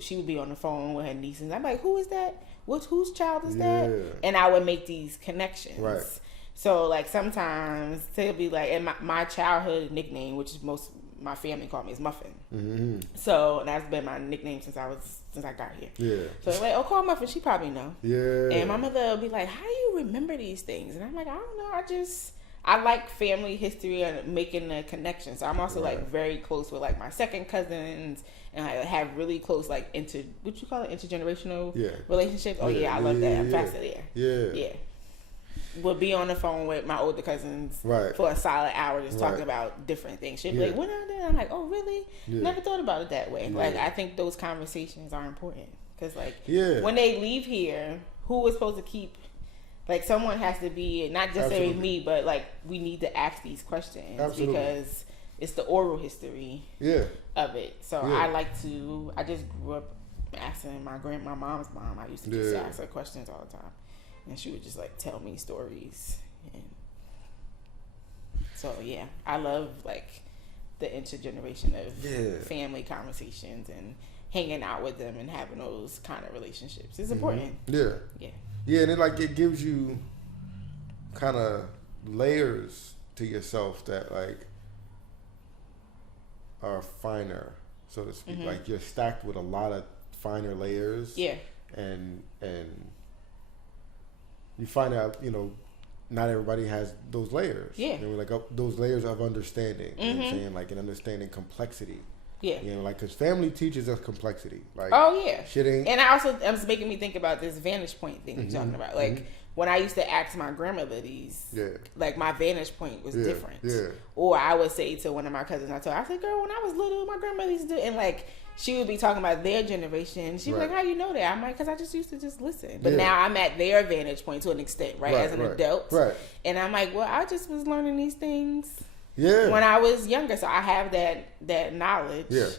She would be on the phone with her nieces. And I'm like, who is that? Whose child is that? And I would make these connections. Right. So like sometimes they'll be like, and my childhood nickname, which is my family called me, is Muffin. So that's been my nickname since I got here. Yeah. So they're like, oh, call Muffin. She probably know. Yeah. And my mother will be like, how do you remember these things? And I'm like, I don't know. I like family history and making the connection. So I'm also like very close with like my second cousins, and I have really close like what you call it, intergenerational relationships. Oh yeah, I love that. I'm faster there. Yeah. Would be on the phone with my older cousins for a solid hour just talking about different things. She'd be like, what are they? I'm like, oh really? Never thought about it that way. Like I think those conversations are important because like when they leave here, who is supposed to keep? Like someone has to be, not just say me, but like we need to ask these questions because it's the oral history of it. So I just grew up asking my mom's mom. I used to just ask her questions all the time, and she would just like tell me stories. And so I love like the intergeneration of family conversations and hanging out with them and having those kind of relationships. It's important. Yeah, and it gives you kind of layers to yourself that like are finer, so to speak. Like you're stacked with a lot of finer layers. Yeah. And you find out, not everybody has those layers. Yeah. Like those layers of understanding. You know what I'm saying? Like an understanding complexity. Yeah. Like, because family teaches us complexity. Like, shit ain't. And it's making me think about this vantage point thing you're talking about. Like, when I used to ask my grandmother these, like, my vantage point was different. Yeah. Or I would say to one of my cousins, I said, girl, when I was little, my grandmother used to do, and like, she would be talking about their generation. She'd be like, how you know that? I'm like, because I just used to just listen. But now I'm at their vantage point to an extent, as an adult. Right. And I'm like, well, I just was learning these things. Yeah. When I was younger, so I have that knowledge. Yeah.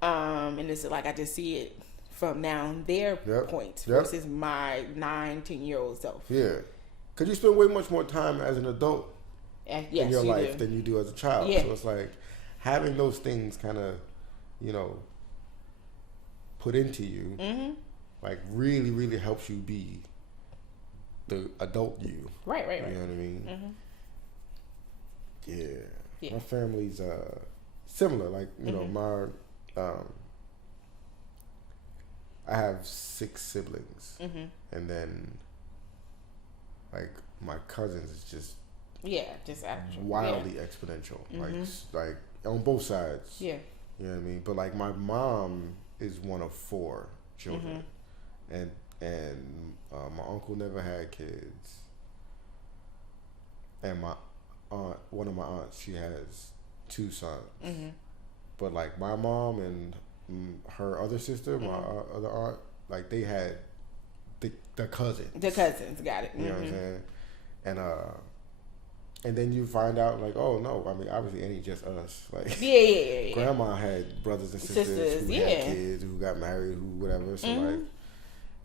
And it's like I just see it from now their point versus my 10-year-old self. Yeah. Because you spend way much more time as an adult in your life than you do as a child. Yeah. So it's like having those things kind of, put into you, like really, really helps you be the adult you. Right. You know what I mean? Yeah. My family's similar. Like, my I have 6 siblings, and then like my cousins is just Yeah, just actual. Wildly exponential. Like on both sides. Yeah. You know what I mean? But like my mom is one of 4 children. And my uncle never had kids. And my aunt, one of my aunts, she has 2 sons. But like my mom and her other sister, my other aunt, like they had the cousins. The cousins, got it. You know what I'm saying? And then you find out like, oh no, I mean obviously it ain't just us. Like grandma had brothers and sisters who had kids, who got married, who whatever. So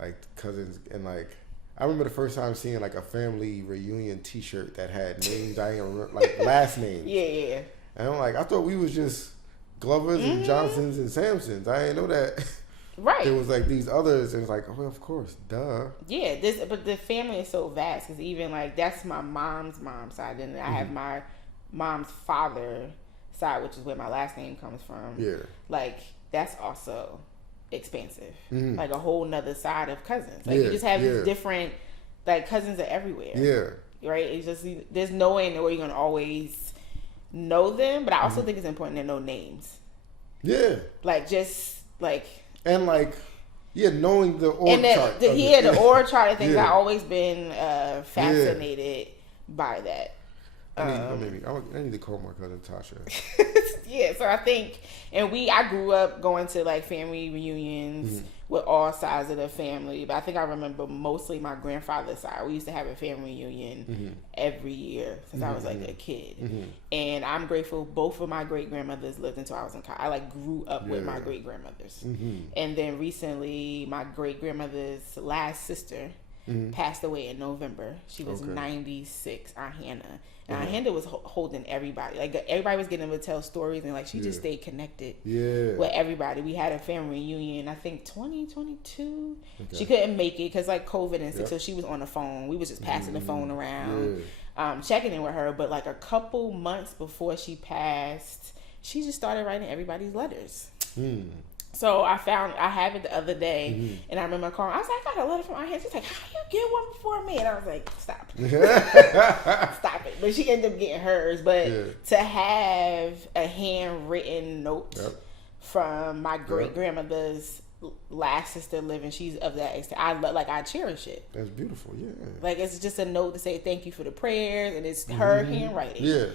like cousins, and like I remember the first time seeing like a family reunion T-shirt that had names I ain't remember, like last names. Yeah. And I'm like, I thought we was just Glovers and Johnsons and Sampsons. I didn't know that. Right. There was like these others, and it's like, oh, of course, duh. Yeah, but the family is so vast because even like that's my mom's side, and I have my mom's father side, which is where my last name comes from. Yeah. Like that's also expansive. Like a whole nother side of cousins. Like you just have these different, like cousins are everywhere. Yeah. Right. It's just there's no way in the way you're gonna always know them, but I also think it's important to know names. Yeah. Like just like. And like, knowing the org chart. The org chart of things. I've always been fascinated by that. I need to call my cousin Tasha. Yeah, so I think, I grew up going to like family reunions with all sides of the family, but I think I remember mostly my grandfather's side. We used to have a family reunion every year since I was like a kid, and I'm grateful both of my great grandmothers lived until I was in college. I like grew up with my great grandmothers, and then recently my great grandmother's last sister passed away in November. She was 96, Aunt Hannah. And Aunt Hannah was holding everybody. Like, everybody was getting to tell stories, and, like, she just stayed connected with everybody. We had a family reunion, I think, 2022. Okay. She couldn't make it because, like, COVID and stuff, so she was on the phone. We was just passing the phone around, checking in with her. But, like, a couple months before she passed, she just started writing everybody's letters. So I have it the other day, and I remember calling. I was like, I got a letter from Aunt Hannah. She's like, how you get one before me? And I was like, stop. Stop it. But she ended up getting hers. But to have a handwritten note from my great grandmother's last sister living, she's of that extent. I cherish it. That's beautiful. Yeah. Like, it's just a note to say thank you for the prayers, and it's her handwriting. Yeah.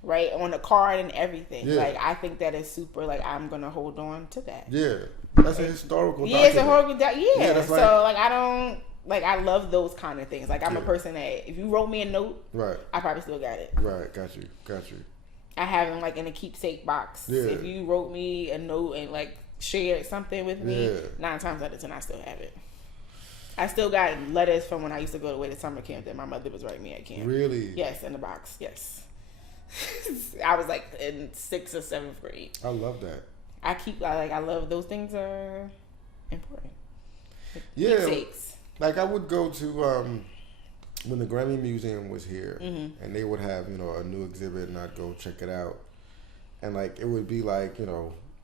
Right, on the card and everything. Like, I think that is super. Like, I'm gonna hold on to that. Yeah, that's a historical. Yeah, it's a historical. So like I don't like. I love those kind of things. Like, I'm a person that if you wrote me a note, I probably still got it. Right, got you. I have them like in a keepsake box. Yeah. If you wrote me a note and like shared something with me, 9 times out of 10 I still have it. I still got letters from when I used to go away to summer camp that my mother was writing me at camp. Really? Yes, in the box. Yes. I was like in 6th or 7th grade. I love that. I love those things are important. Keepsakes. Like I would go to when the Grammy Museum was here, and they would have a new exhibit, and I'd go check it out, and like it would be like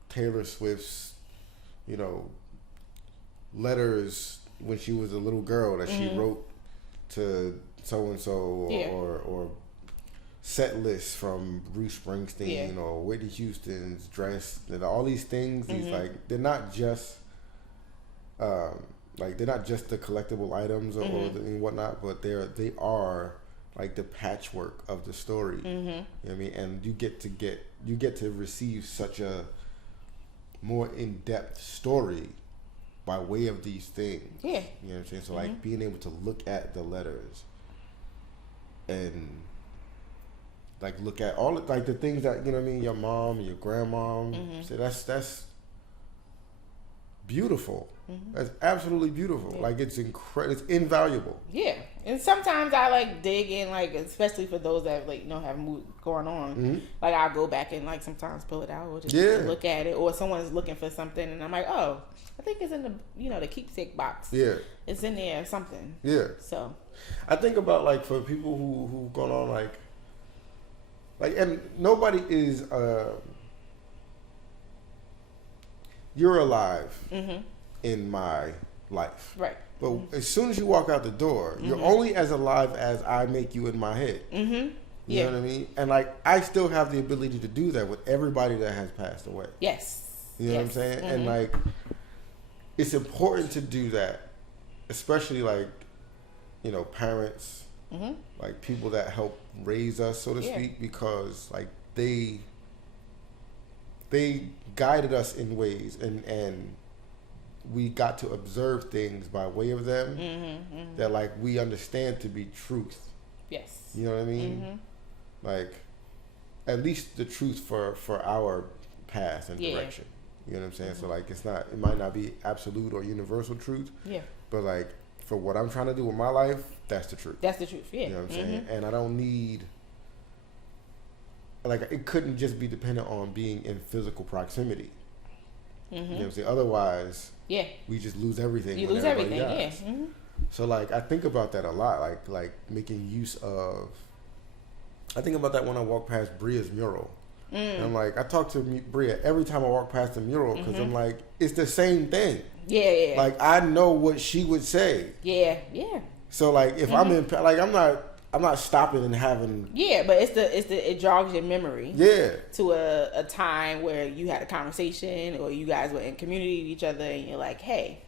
Taylor Swift's letters when she was a little girl that she wrote to so and so or set lists from Bruce Springsteen or Whitney Houston's dress, and all these things. These like they're not just the collectible items or and whatnot, but they are like the patchwork of the story. You know what I mean? And you get to receive such a more in-depth story by way of these things. Yeah. You know what I'm saying? So like being able to look at the letters and like look at all like the things that your mom and your grandmom. So that's beautiful. That's absolutely beautiful. Like it's it's invaluable. Yeah, and sometimes I like dig in, like especially for those that like have mood going on. Like I'll go back and like sometimes pull it out or just look at it, or someone's looking for something and I'm like, oh, I think it's in the the keepsake box. Yeah, it's in there or something. Yeah. So I think about like for people who've gone on like and nobody is you're alive in my life, right? But as soon as you walk out the door, you're only as alive as I make you in my head. You know what I mean? And like, I still have the ability to do that with everybody that has passed away. Yes. You know what I'm saying? Mm-hmm. And like, it's important to do that, especially like, you know, parents, mm-hmm. like people that help raise us, so to speak, because like they guided us in ways, and we got to observe things by way of them mm-hmm, mm-hmm. that like we understand to be truth. Yes. You know what I mean? Mm-hmm. Like, at least the truth for our path and direction. You know what I'm saying? Mm-hmm. So like, it might not be absolute or universal truth. Yeah. But like, for what I'm trying to do with my life, that's the truth. That's the truth. Yeah. You know what I'm saying? And I don't need, like, it couldn't just be dependent on being in physical proximity. Mm-hmm. You know what I'm saying? Otherwise, we just lose everything. You lose everything. Yeah. Mm-hmm. So like, I think about that a lot. Like making use of. I think about that when I walk past Bria's mural. And I'm like, I talk to Bria every time I walk past the mural because I'm like, it's the same thing. Yeah. Like, I know what she would say. Yeah. So like, if I'm in, like, I'm not stopping and having. Yeah, but it jogs your memory. Yeah. To a time where you had a conversation or you guys were in community with each other and you're like, hey,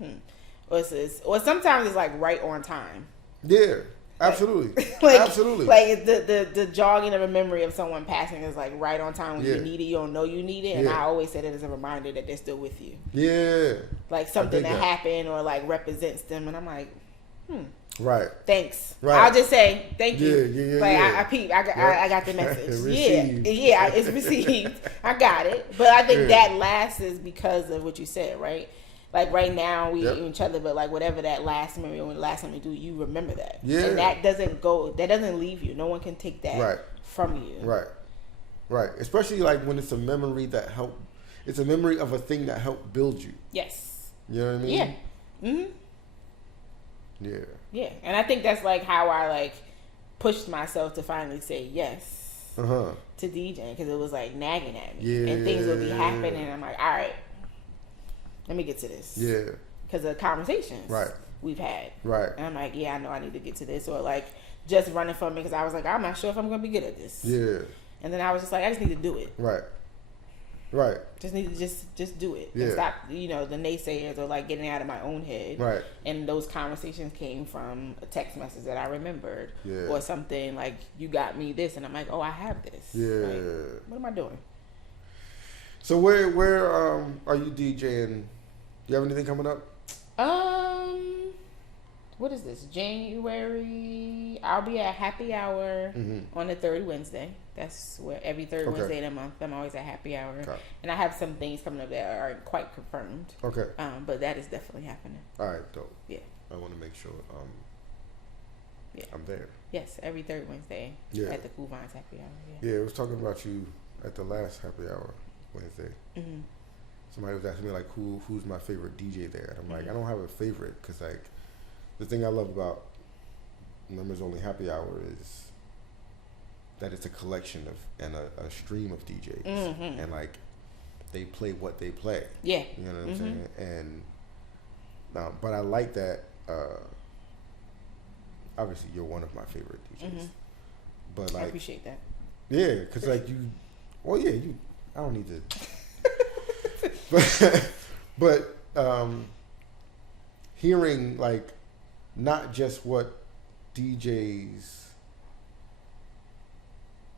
or sometimes it's like right on time. Yeah. Absolutely. Absolutely. Like the jogging of a memory of someone passing is like right on time when you need it, you don't know you need it. And I always say that as a reminder that they're still with you. Yeah. Like something that happened or like represents them. And I'm like, Right. Thanks. Right. I'll just say thank you. Yeah. Like I peeped. I got the message. Yeah. It's received. I got it. But I think that lasts is because of what you said, right? Like right now we eat each other, but like whatever that last memory or last time we do, you remember that. Yeah. And that doesn't leave you. No one can take that from you. Right. Especially like when it's a memory it's a memory of a thing that helped build you. Yes. You know what I mean? Yeah. Mm-hmm. Yeah. Yeah. And I think that's like how I like pushed myself to finally say yes to DJing, because it was like nagging at me. Yeah. And things would be happening and I'm like, all right. Let me get to this. Yeah. Because of conversations we've had. Right. And I'm like, yeah, I know I need to get to this. Or like just running from it because I was like, I'm not sure if I'm going to be good at this. Yeah. And then I was just like, I just need to do it. Right. Just need to just do it. Yeah. And stop, the naysayers or like getting out of my own head. Right. And those conversations came from a text message that I remembered. Yeah. Or something like, you got me this. And I'm like, oh, I have this. Yeah. Like, what am I doing? So where are you DJing? Do you have anything coming up? What is this? January. I'll be at Happy Hour on the third Wednesday. That's where every third Wednesday in a month I'm always at Happy Hour. Okay. And I have some things coming up that aren't quite confirmed. Okay. But that is definitely happening. All right, dope. Yeah. I want to make sure I'm there. Yes, every third Wednesday at the Cool Vines Happy Hour. Yeah, I was talking about you at the last Happy Hour Wednesday. Mm-hmm. Somebody was asking me like, who's my favorite DJ there? And I'm like, I don't have a favorite, because like the thing I love about Members Only Happy Hour is that it's a collection of and a stream of DJs, and like they play what they play. Yeah, you know what I'm saying. And but I like that. Obviously, you're one of my favorite DJs, but like I appreciate that. Yeah, because like you. I don't need to. but hearing like not just what DJs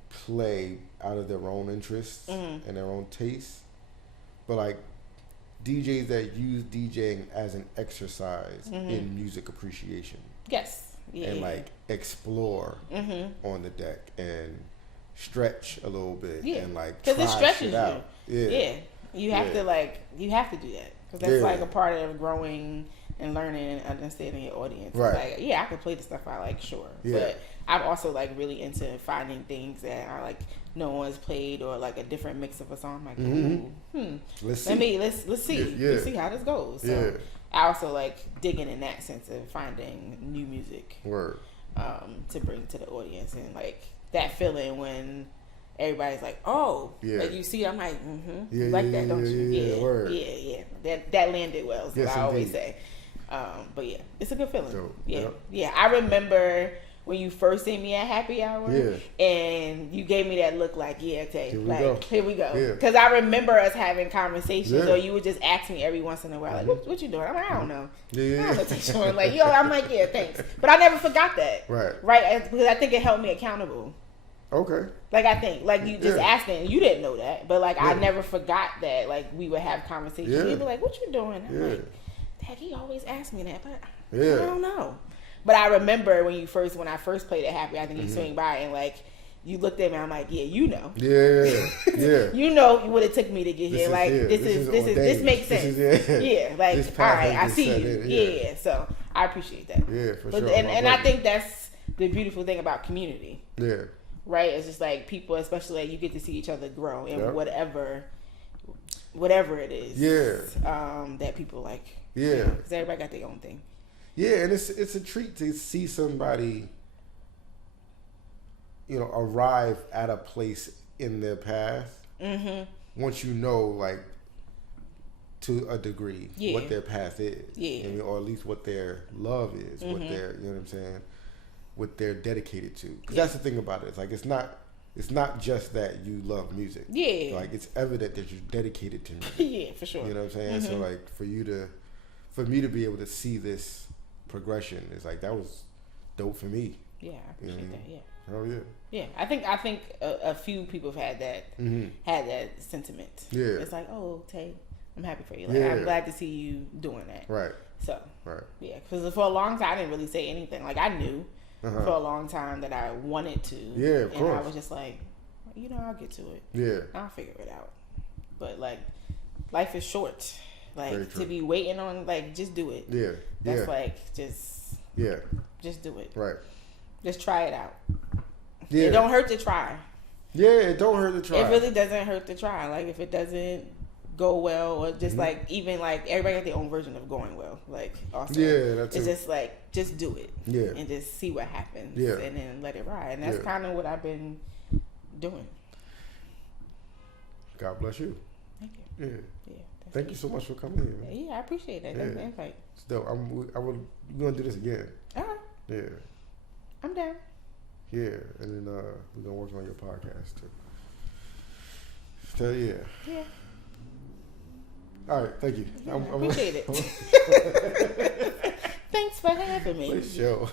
play out of their own interests and their own tastes, but like DJs that use DJing as an exercise in music appreciation. Yes. Yeah. And like explore on the deck and stretch a little bit and like try it stretches shit out. Yeah. You have to do that, because that's like a part of growing and learning and understanding your audience. Right. Like, I can play the stuff I like, sure. Yeah. But I'm also like really into finding things that are like no one's played, or like a different mix of a song. I'm like, let's see. Let's see. Let's see how this goes. So I also like digging in that sense of finding new music. Word. To bring to the audience, and like that feeling when everybody's like, oh, like you see, I'm like, you like that, don't you? Yeah. That landed well, is what I always say. But yeah, it's a good feeling. Yeah. I remember when you first seen me at happy hour. Yeah. And you gave me that look like, yeah, Tay, here we go. Yeah. Because I remember us having conversations, Yeah. or you would just ask me every once in a while, like, what you doing? I'm like, I don't know. Yeah. I don't know, Tayshawn. Like, yo, I'm like, yeah, thanks. But I never forgot that. Right? Because I think it held me accountable. Okay. Like, I think, like, you just asked me, and you didn't know that, but, like, I never forgot that, like, we would have conversations. You'd be like, what you doing? I'm like, Dad, he always asks me that, but I don't know. But I remember when I first played at Happy, I think you swing by, and, like, you looked at me, I'm like, yeah, you know. Yeah. You know what it took me to get here. Like, this makes sense. Like, all right, I see you. Yeah. So, I appreciate that. Yeah, for sure. And I think that's the beautiful thing about community. Yeah. Right? It's just like people, especially like you get to see each other grow in whatever it is. Yeah. That people like. Yeah. Because everybody got their own thing. Yeah, and it's a treat to see somebody, arrive at a place in their path. Mm-hmm. Once you know, like, to a degree, what their path is. Yeah. Or at least what their love is. What their, you know what I'm saying? What they're dedicated to, because that's the thing about it. It's like it's not just that you love music. Yeah, like it's evident that you're dedicated to music. Yeah, for sure. You know what I'm saying? So like for me to be able to see this progression is like that was dope for me. Yeah, I appreciate that. Yeah. Oh yeah. Yeah, I think a few people have had that sentiment. Yeah, it's like, oh, Tay, I'm happy for you. Like I'm glad to see you doing that. Right. So. Right. Yeah, because for a long time I didn't really say anything. Like I knew. For a long time that I wanted to. Yeah, of course. And I was just like, I'll get to it. Yeah. I'll figure it out. But, like, life is short. Like, to be waiting on, like, just do it. Yeah. That's like, just. Yeah. Just do it. Right. Just try it out. Yeah. It don't hurt to try. Yeah, it don't hurt to try. It really doesn't hurt to try. Like, if it doesn't go well, or just like, even like, everybody got their own version of going well. Like, also. Yeah, that's it. It's just like, just do it. Yeah. And just see what happens. Yeah. And then let it ride. And that's kind of what I've been doing. God bless you. Thank you. Yeah. Yeah. Thank you so much for coming here. Yeah, I appreciate that. That's the invite. Still, we're going to do this again. All right. Yeah. I'm down. Yeah. And then we're going to work on your podcast too. So, yeah. Yeah. All right, thank you. I appreciate it. Thanks for having me. For sure.